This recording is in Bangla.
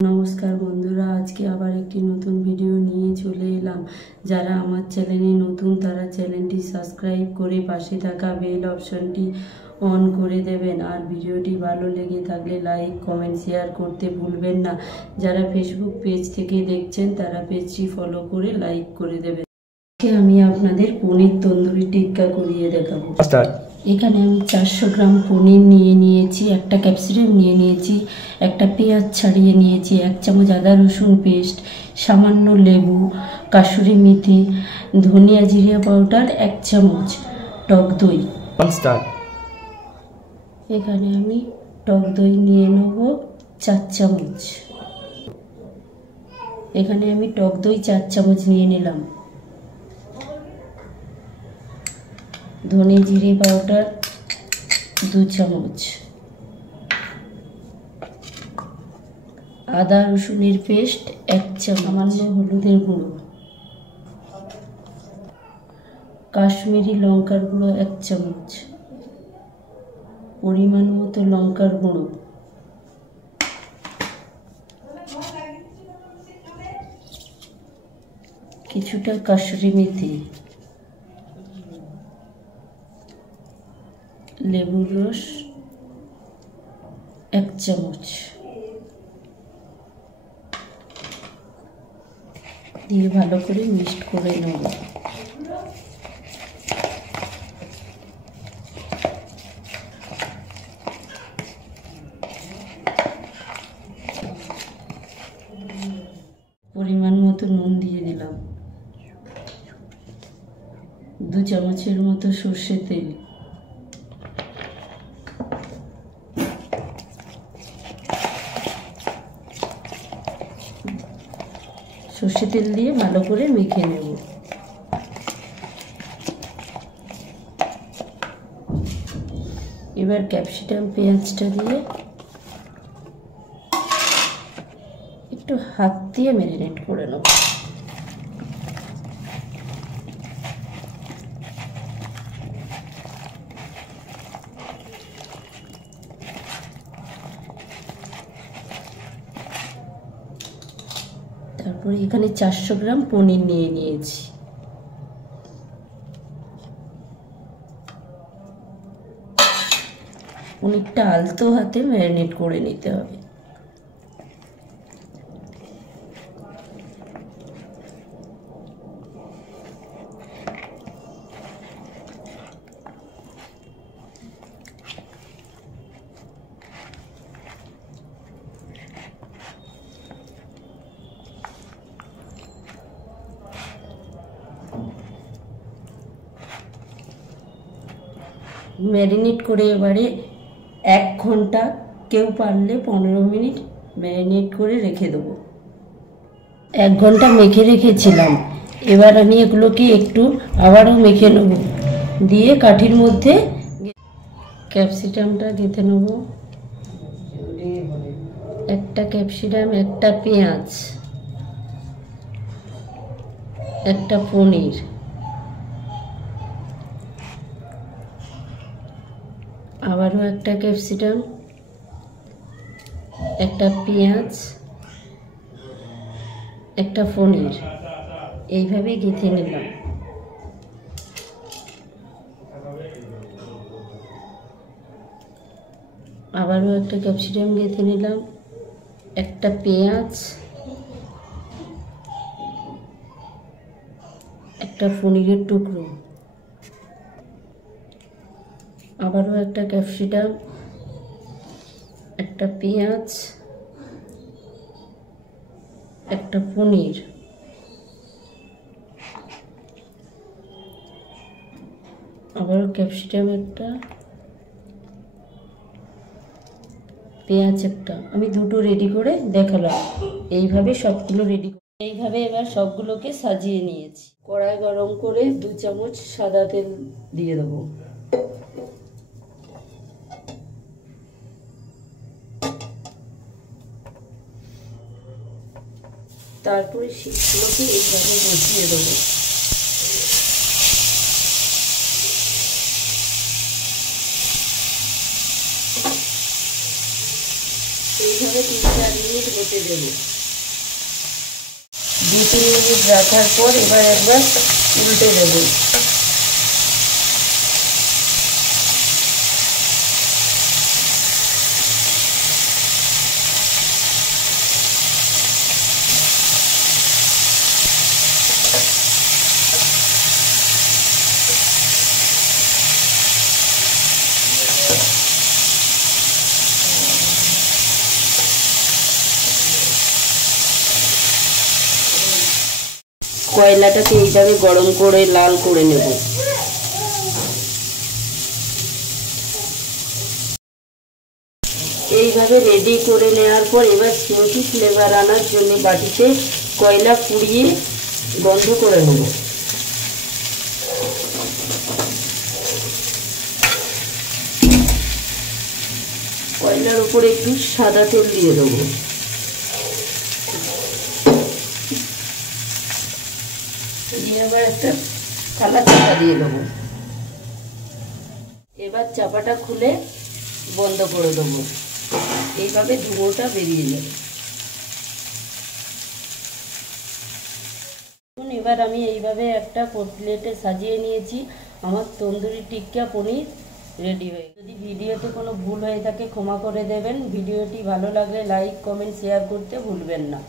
নমস্কার বন্ধুরা, আজকে আবার একটি নতুন ভিডিও নিয়ে চলে এলাম। যারা আমার চ্যানেলে নতুন তারা চ্যানেলটি সাবস্ক্রাইব করে পাশে থাকা বেল অপশনটি অন করে দেবেন। আর ভিডিওটি ভালো লেগে থাকলে লাইক কমেন্ট শেয়ার করতে ভুলবেন না। যারা ফেসবুক পেজ থেকে দেখছেন তারা পেজটি ফলো করে লাইক করে দেবেন। আমি আপনাদের পনির তন্দুরি টিক্কা করিয়ে দেখাবো। এখানে আমি 400 গ্রাম পনির নিয়ে নিয়েছি, একটা ক্যাপসিকাম নিয়ে নিয়েছি, একটা পেঁয়াজ ছাড়িয়ে নিয়েছি, 1 চামচ আদা রসুন পেস্ট, সামান্য লেবু, কাসুরি মেথি, ধনিয়া জিরা পাউডার 1 চামচ, টক দই। এখানে আমি টক দই নিয়ে নেব 4 চামচ। এখানে আমি টক দই 4 চামচ নিয়ে নিলাম। ধনে জিরে পাউডার 2 চামচ, আদা রসুনের পেস্ট 1 চামচ, সামান্য হলুদের গুঁড়ো, কাশ্মীরি লঙ্কার গুঁড়ো 1 চামচ, পরিমাণ মতো লঙ্কার গুঁড়ো, কিছুটা কাসুরি মেথি, লেবুর রস 1 চামচ দিয়ে ভালো করে মিক্সড করে নেব। পরিমাণ মতো নুন দিয়ে দিলাম, 2 চামচের মতো সর্ষের তেল, সর্ষে তেল দিয়ে ভালো করে মেখে নেব। এবার ক্যাপসিকাম পেঁয়াজটা দিয়ে একটু হাত দিয়ে ম্যারিনেট করে নেব। তারপরে এখানে 400 গ্রাম পনির নিয়ে নিয়েছি। পনিরটা আলতো হাতে ম্যারিনেট করে নিতে হবে। ম্যারিনেট করে এবারে 1 ঘন্টা, কেউ পারলে 15 মিনিট ম্যারিনেট করে রেখে দেবো। 1 ঘন্টা মেখে রেখেছিলাম। এবার আমি এগুলোকে একটু আবারও মেখে নেব, দিয়ে কাঠির মধ্যে ক্যাপসিকামটা গেঁথে নেব। একটা ক্যাপসিকাম, একটা পেঁয়াজ, একটা পনির, আবারও একটা ক্যাপসিকাম, একটা পেঁয়াজ, একটা পনির, এইভাবে গেঁথে নিলাম। আবারও একটা ক্যাপসিকাম গেঁথে নিলাম, একটা পেঁয়াজ, একটা পনিরের টুকরো, আবারও একটা ক্যাপসিকাম, একটা পেঁয়াজ, একটা পনির, আবারও ক্যাপসিকাম একটা, পেঁয়াজ একটা। আমি দুটো রেডি করে দেখালাম। এইভাবে সবগুলো রেডি, এইভাবে এবার সবগুলোকে সাজিয়ে নিয়েছি। কড়াই গরম করে 2 চামচ সাদা তেল দিয়ে দেবো। তারপরে শীতগুলোকে এইভাবে বসিয়ে দেবো। এইভাবে 3-4 মিনিট হতে দেব। 2-3 মিনিট রাখার পর এবার একবার উল্টে দেব। কয়লাটাকে এইভাবে গরম করে লাল করে নেব। এইভাবে রেডি করে নেওয়ার পর এবার স্মোকি ফ্লেভার আনার জন্য বাটিতে কয়লা পুড়িয়ে বন্ধ করে নেব। কয়লার উপরে একটু সাদা তেল দিয়ে দেবো। দিয়ে এবার একটা কালা চাপা দিয়ে দেবো। এবার চাপাটা খুলে বন্ধ করে দেবো। এইভাবে ধুঁয়োটা বেরিয়ে যাবে। এবার আমি এইভাবে একটা প্লেটে সাজিয়ে নিয়েছি। আমার তন্দুরি টিক্কা পনির রেডি হয়ে গেছে। যদি ভিডিওতে কোনো ভুল হয়ে থাকে ক্ষমা করে দেবেন। ভিডিওটি ভালো লাগলে লাইক, কমেন্ট, শেয়ার করতে ভুলবেন না।